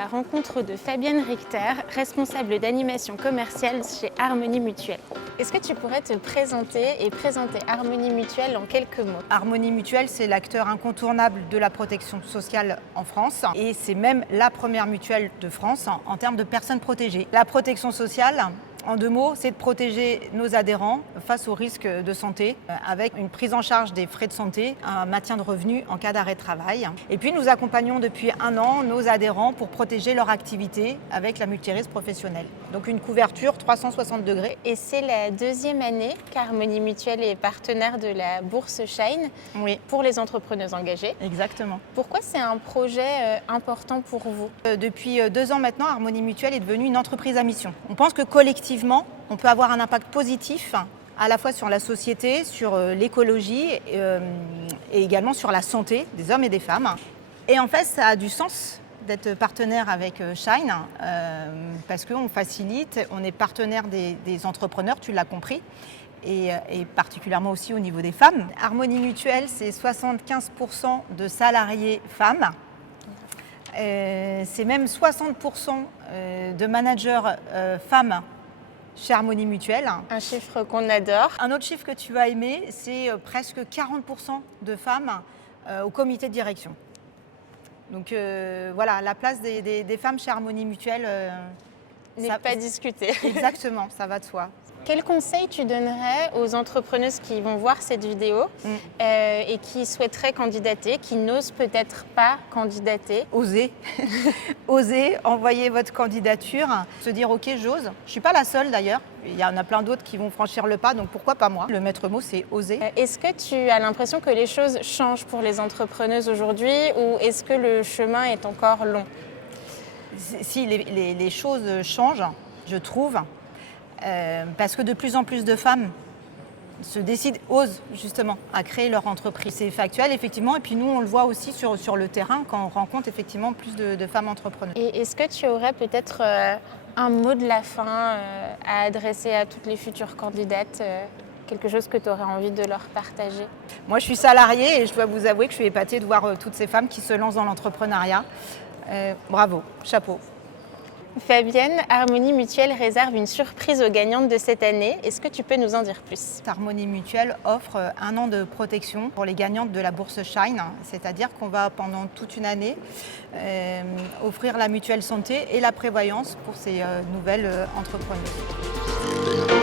la rencontre de Fabienne Richter, responsable d'animation commerciale chez Harmonie Mutuelle. Est-ce que tu pourrais te présenter et présenter Harmonie Mutuelle en quelques mots? Harmonie Mutuelle, c'est l'acteur incontournable de la protection sociale en France et c'est même la première mutuelle de France en termes de personnes protégées. La protection sociale, en 2 mots, c'est de protéger nos adhérents face aux risques de santé avec une prise en charge des frais de santé, un maintien de revenus en cas d'arrêt de travail. Et puis nous accompagnons depuis 1 an nos adhérents pour protéger leur activité avec la multirisque professionnelle. Donc une couverture 360 degrés. Et c'est la 2e année qu'Harmonie Mutuelle est partenaire de la bourse Shine pour les entrepreneuses engagées. Exactement. Pourquoi c'est un projet important pour vous? Depuis 2 ans maintenant, Harmonie Mutuelle est devenue une entreprise à mission. On pense que collectivement, on peut avoir un impact positif à la fois sur la société, sur l'écologie et également sur la santé des hommes et des femmes. Et en fait, ça a du sens d'être partenaire avec Shine parce qu'on facilite, on est partenaire des entrepreneurs, tu l'as compris, et particulièrement aussi au niveau des femmes. Harmonie Mutuelle, c'est 75% de salariés femmes. C'est même 60% de managers femmes chez Harmonie Mutuelle. Un chiffre qu'on adore. Un autre chiffre que tu vas aimer, c'est presque 40% de femmes au comité de direction. Donc voilà, la place des femmes chez Harmonie Mutuelle n'est pas discutée. Exactement, ça va de soi. Quel conseil tu donnerais aux entrepreneuses qui vont voir cette vidéo et qui souhaiteraient candidater, qui n'osent peut-être pas candidater? Osez, osez, envoyer votre candidature, se dire ok, j'ose. Je ne suis pas la seule d'ailleurs, il y en a plein d'autres qui vont franchir le pas, donc pourquoi pas moi? Le maître mot, c'est oser. Est-ce que tu as l'impression que les choses changent pour les entrepreneuses aujourd'hui ou est-ce que le chemin est encore long? Si les choses changent, je trouve. Parce que de plus en plus de femmes se décident, osent justement à créer leur entreprise. C'est factuel effectivement et puis nous on le voit aussi sur le terrain quand on rencontre effectivement plus de femmes entrepreneurs. Et est-ce que tu aurais peut-être un mot de la fin à adresser à toutes les futures candidates, quelque chose que tu aurais envie de leur partager? Moi je suis salariée et je dois vous avouer que je suis épatée de voir toutes ces femmes qui se lancent dans l'entrepreneuriat. Bravo, chapeau. Fabienne, Harmonie Mutuelle réserve une surprise aux gagnantes de cette année. Est-ce que tu peux nous en dire plus? Harmonie Mutuelle offre 1 an de protection pour les gagnantes de la bourse Shine, c'est-à-dire qu'on va pendant toute une année offrir la mutuelle santé et la prévoyance pour ces nouvelles entrepreneuses.